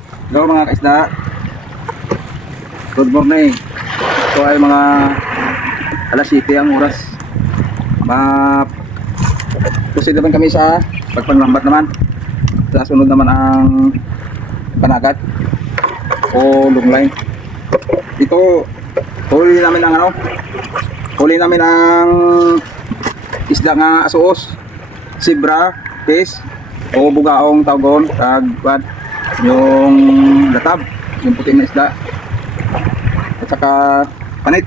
Hello mga kaisda. Good morning. Ito ay mga alas 7 ang oras. Proceed naman kami sa pagpanglambat naman. Sa sunod naman ang panagat o long line. Dito huli namin ang huli namin ang isda nga asuos, sibra, fish o bugaong tawgon, tagwan, yung latab, yung puti na isda at saka panit.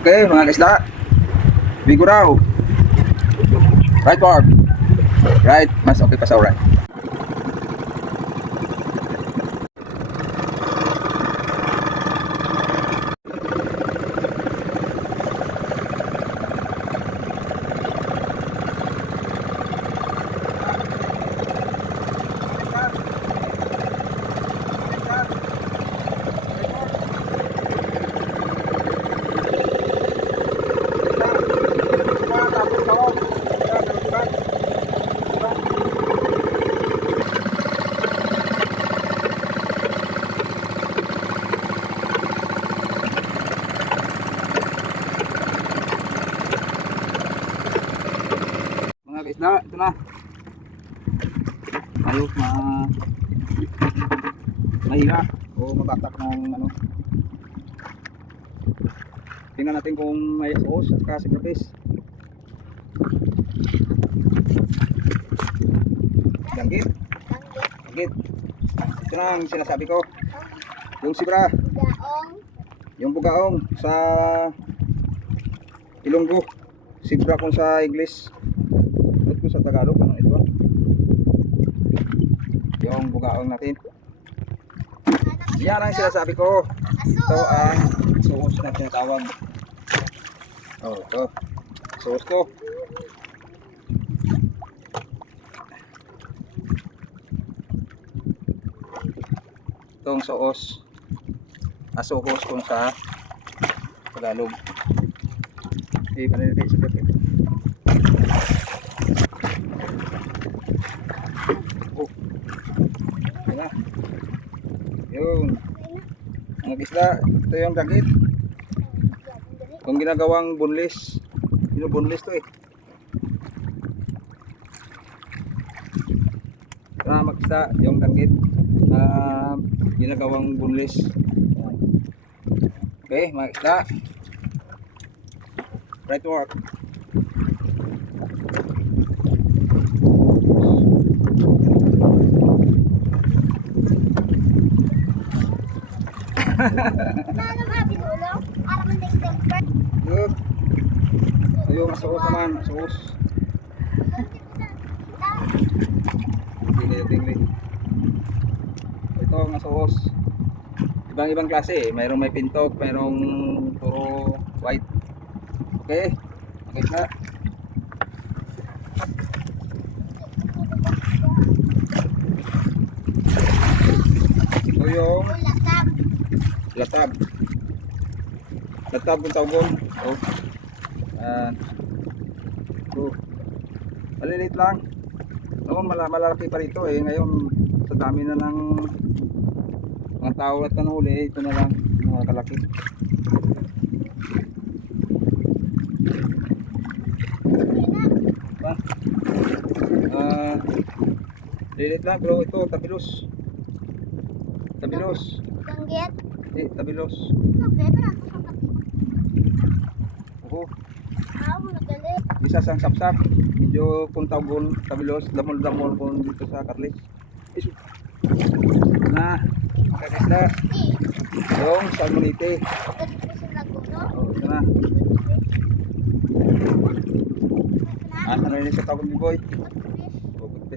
Okay mga isda, biguraw right forward, right, mas okay pa sa right. Isda, ito na. Ayos mahira o mabatak ng tingnan natin kung may sauce at saka sikrapis. Danggit. Ito na ang sinasabi ko. Yung sibra, yung bugaong sa Ilonggo, sibra kung sa English, sa Tagalog, ano ito? Yung bugaong natin. Yan ang sinasabi ko. Ito ang sauce na tinatawag. Oh, ito. Sauce ko. Itong sauce. Asuhos kung sa Tagalog. Hindi pa nila kayo sa kapit. Yung mga isda, ito yung dagit. Kung ginagawang boneless, boneless to eh. Ito na mag-isda, yung dagit ginagawang boneless. Okay, mga isda, right to work. Good. Ayun, asuos naman, asuos. Tingli. Ito ang asuos. Ibang klase eh. Mayroong may pintok, mayroong puro white. Okay, okay na. Ito yung latab kung tawgon. Malilit lang. Noon malalaki pa rito eh. Ngayon sa dami na ng mga tao at kanuli, ito na lang mga kalaki. Lilit lang pero ito tabilos. Danggit? Tabilos. Oo. Bisa sang sapsap. Medyo kung tawgon, tabilos, damol-damol kung dito sa Carlis. Na, kakisda. Yung salmonite. Ito na. Ano rin sa tawgon ni Boy?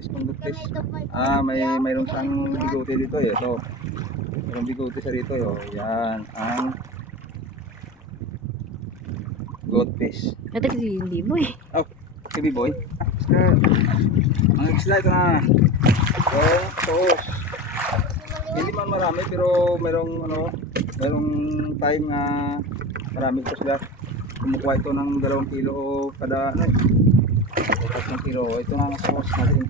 Good fish. Mayroong sang bigote dito eh. Ito. Mayroong bigote sa dito eh. Yan ang good fish. Ito kasi yung biboy. Oh, si Biboy. Ang isla ito na. Yung sauce. Hindi man marami pero merong time nga marami ko sila. Kumukuha ito ng 2 kilo kada ng kilo. Ito na ang sauce natin.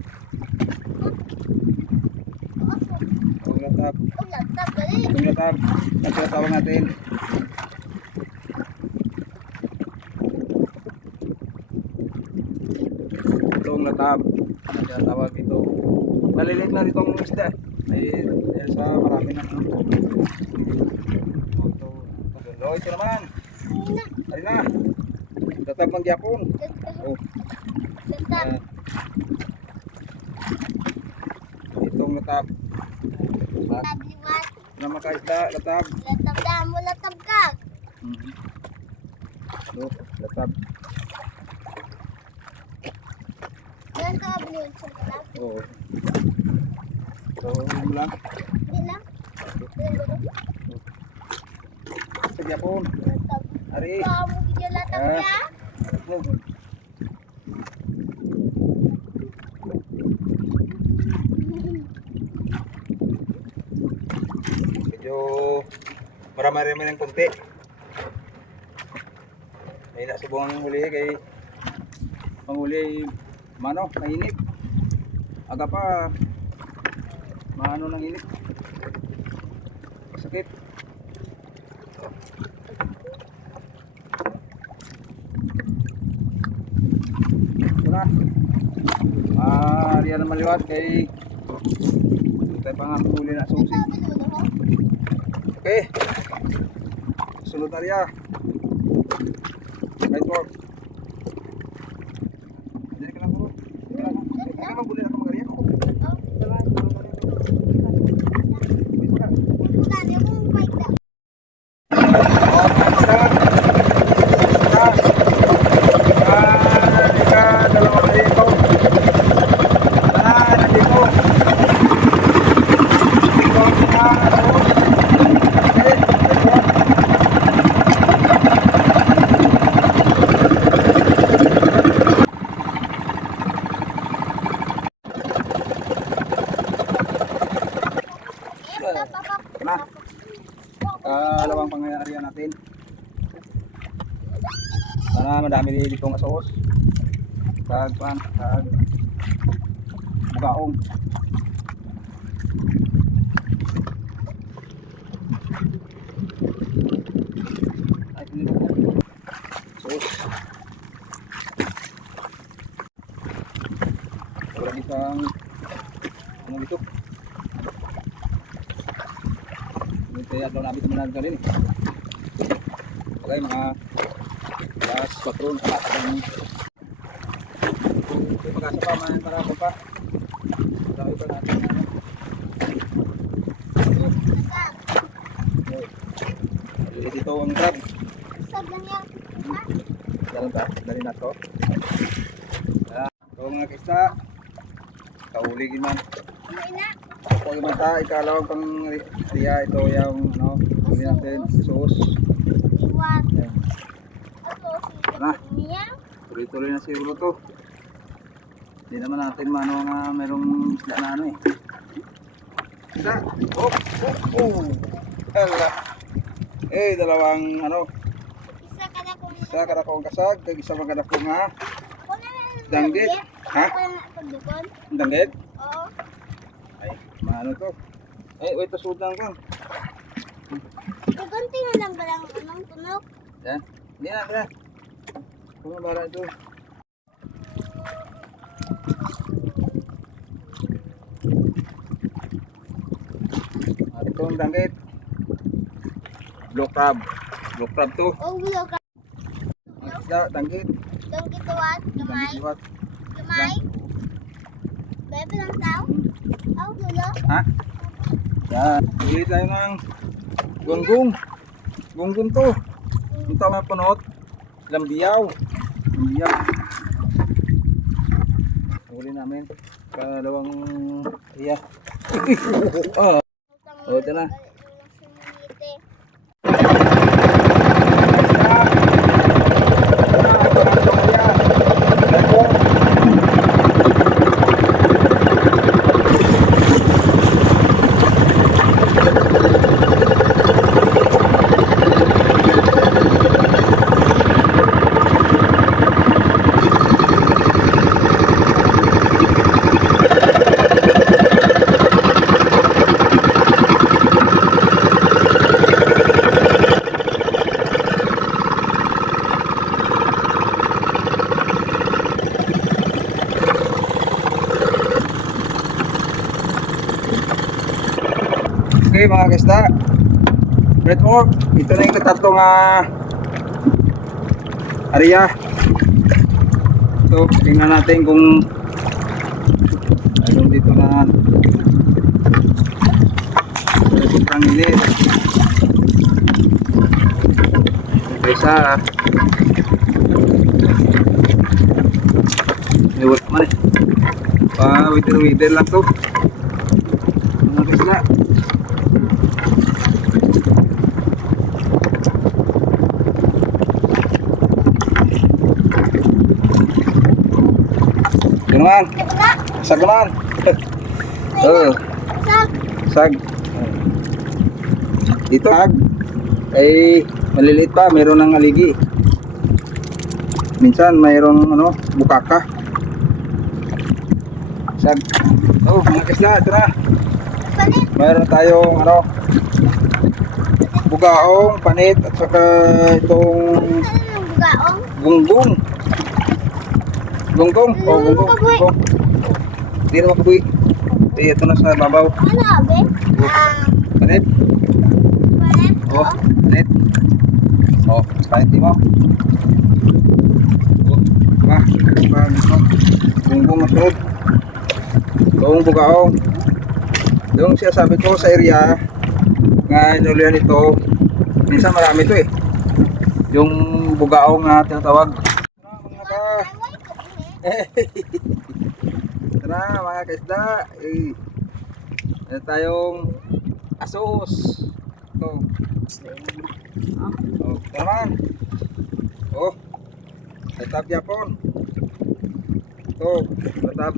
latab. Oh, laptop, dali. Itong latab. Ang tinatawag natin. Itong latab. Ang tinatawag ito. Nalilit na ditong isda. Dahil sa marami ng oh, ito naman. Una. Ari na. Latab ng gyapon. Oh. Laptop. Itong latab. Laptop, liwat. Na makaisda, latab. Laptop damo, laptop kag. Oh, latab. Yan ka abulon sa laptop. Oo. So, yun lang. Di lang. Sa gyapon. Laptop. Ari. Kamu video laptop Ah. ya. Medyo marami-rami ng konti. May nasubong ang huli kay panghuli mano, mainit. Aga pa maano ng init. Sakit. Ito na. Riyan na maliwat kay tayo pa nga huli na susi. Abulon ho. Okay. Sunod na riya. Right work. Dili ka lang bro. Dili ka lang magbuli na ka magariya ko. Bukan dia pun baik dah. Na. Dalawang pangyayarian natin. Sana madami dito ng asos. Kag bugaong. Ay, dito. Sos. Wala isang ano dito? Kaya daw namin kumanan ka rin. Okay, mga last patron sa atang okay, mag-asa pa man para ako pa. Dahil pa natin ano. Okay. Dito ang crab. Sablan yang. Dalam ta, dali na to. Ito mga kista. Kauligin man. Ina. Pag mata, ikalawang pang riya, ito yung ano, huli natin, sauce. Liwat. Ayan. Ako Na. si niya. Tuloy-tuloy na siguro to. Hindi naman natin mano nga merong isda na ano eh. Isda! Oh! Oh! Oh! Hala! Eh, dalawang ano, Isa ka na kung isa kada kong kasag, kag isa maganda ko nga, Ako na danggit. Ha? Ako na pagdukon. Danggit? Oo. Ay, maano to? Ay, wait, tasod lang ko. Dugunti na lang ba lang anong tunog? Yan. Hindi na, tara. Kung mabara ito. At itong danggit. Blue crab. Blue crab to. Oh, bulo ka. Ang isda, danggit. Danggit tuwat. Gamay. Danggit liwat. Gamay. Bebe lang tao. Oh, bulo. Ha? Yan. Bili tayo ng gonggong. Gonggong to. Yung tama punot. Lambiyaw. Lambiyaw. Huli namin. Kalawang iya. Oh. Oh, ito na. Okay mga kaisda. Red Fork, ito na yung katatlong area. So, tingnan natin kung ayun dito na sobrang init. Okay, isa iwat man eh. Wither lang to. Mga kaisda. Yun naman. Sag naman. Oh, Sag. sag. Dito sag ay maliliit pa, mayroon ng aligi. Minsan mayroong bukaka. Sag. Oh, mga kaisda, ito na. Panit. Mayroon tayong bugaong, panit at saka itong Ano yung bugaong? gunggong. Gunggong. Oh, gunggong. Kabuhi. Gunggong. Hindi naman kabuhi. Ito na sa babaw. Ano abe? Panit. Panit. Oh, panit. Oh, panit di mo. Oh, gunggong masunod. Itong bugaong. Yung sinasabi ko sa area nga inulihan ito, minsan marami ito eh. Yung bugaong na tinatawag. Tara mga kaisda, meron tayong asos. Ito. Oh, naman. Oh, tatap yapon. Ito, tatap.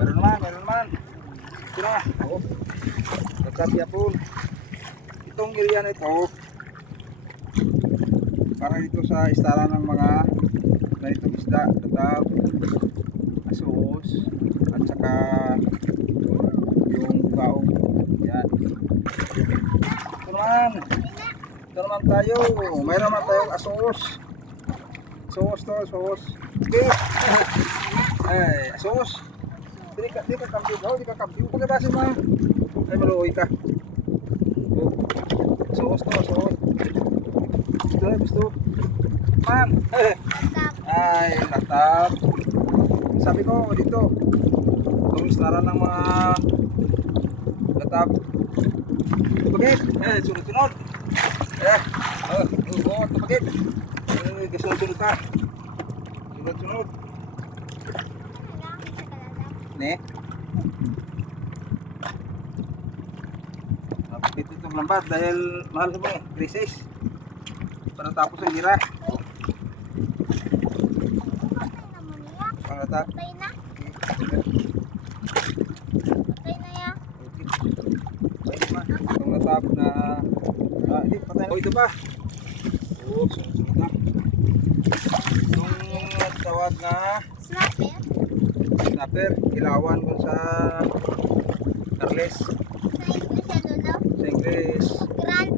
Meron naman. Ito na. Oh, tatap yapon. Itong area na ito, para dito sa istara ng mga ganitong isda, tatap, asos, at saka yung baong. Yan. Ito naman tayo. Mayroon naman tayong asos. Asos. Okay. Ay, asos. Di ka kampiw. Di ka kampiw. Pagkabasin mo. Ay, maluoy ka. Oh. Asos. Gusto. Man. Ay, latap. Sabi ko dito, itong istara ng mga latap. Tupagit. Sunod-sunod. Tupagit. Sunod-sunod ka. Sunod-sunod. Ne? Napakit itong lambat dahil mahal mo eh. Crisis. Para tapos ang hira. Pangatap. Patay na. Patay na yan. Pangatap na hindi patay na. Oh, ito pa. Oh, sunod na. Itong tawag na snapper. Ilawan ko sa Carles. Sa English. Grand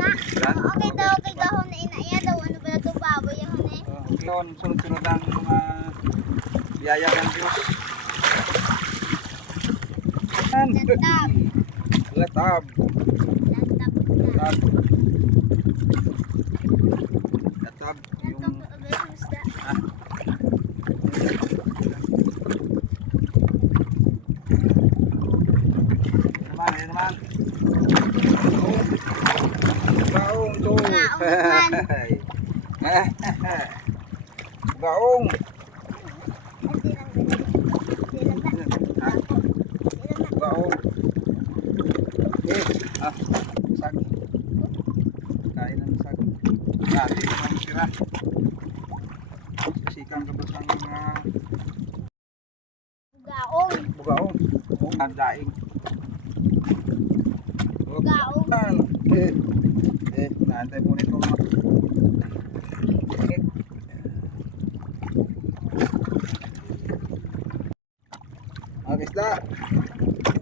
na. Grand. Okay daw, kay dahon na inaya daw. Ano ba ito baboy yung huni? Yun, sunod-sunod ang mga biyaya ng Diyos. Latab. Latab. Yung naman. Baong to. Baong. Baong. Sag. Kain ng sag. Dati naman sira. Sisikang kabasang mga bugaong. Ang daing. Bugaong. Naantay po nito mga isda.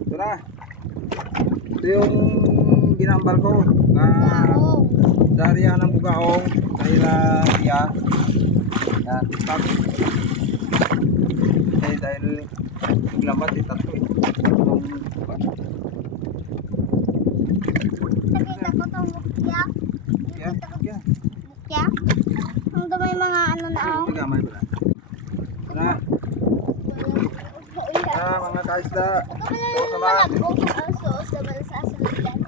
Ito na. Ito yung ginambal ko na dariya ng bugaong dahil yan. Dahil yung lambat tatlo eh. Nakita ko itong mukya. Yeah, yeah. Mukya? Ang damay mga ano na ako. Gamay pala. Na, mga kaisda. So, sama.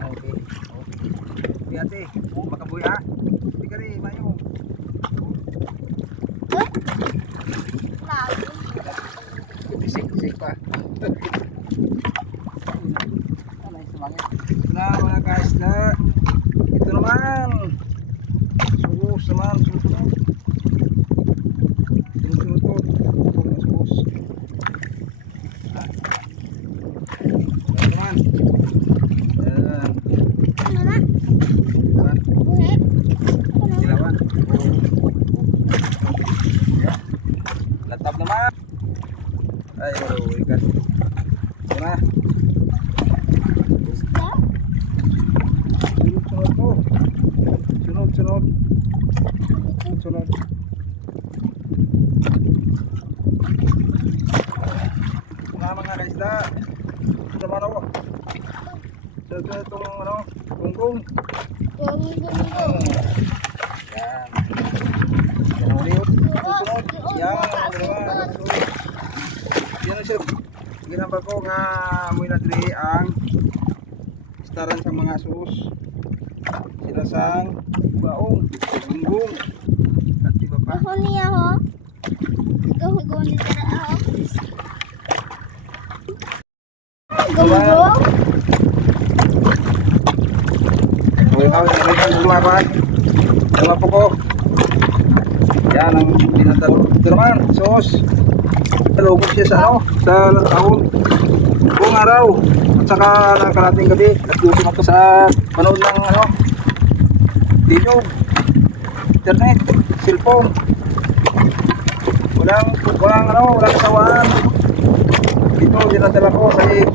Okay. Okay, ate. Makabuhi ha. Hindi ka rin, mayo. Bisik-bisik pa. Na mga kaisda. Ito naman. Sus naman. Susunod. Susunod to. Sus. Ito naman. Ayan. Dilawan. Latap naman. Ay, wala ikan. Ito na. Sunod to. Sunod. Sunod. Mga kaisda. Ito naman ako. Ito itong ano, gunggong. Yan. Yan ulit. Susunod. Yan. Yan siya. Ginamba ko nga amoy na diri ang istaran sa mga sus. Sila sang baong. Gunggong. At iba pa. Ako niya ho. Gahugo ni Tara ho. Gahugo? Dalawa po ko. Yan ang pinadalo. Ito naman, sos. Nalugod siya sa ano, sa taon. Buong araw. At saka nakalating gabi. Nagluto ako sa panood ng ano, video, internet, cellphone. Walang sawaan. Dito, dinadala ko kasi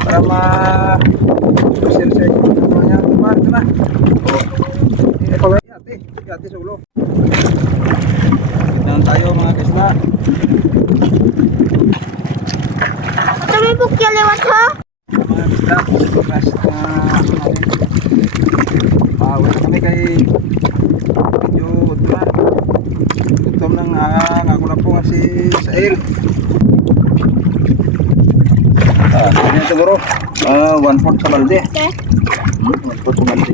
para ma-share sa inyo. Ito na. Ini pa ate sa ulo. Tignan tayo mga kaisda. Ito may bukya lewat ho? Mga kaisda, bukas na wala kami kay medyo gutom nang ako na po nga si Sael. Ano siguro? 1/4 sa balde. Okay. 1/4 sa balde.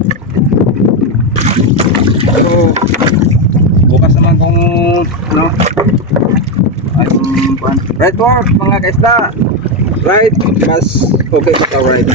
Pero bukas naman kung ano right work mga kaisda, right mas okay pa right.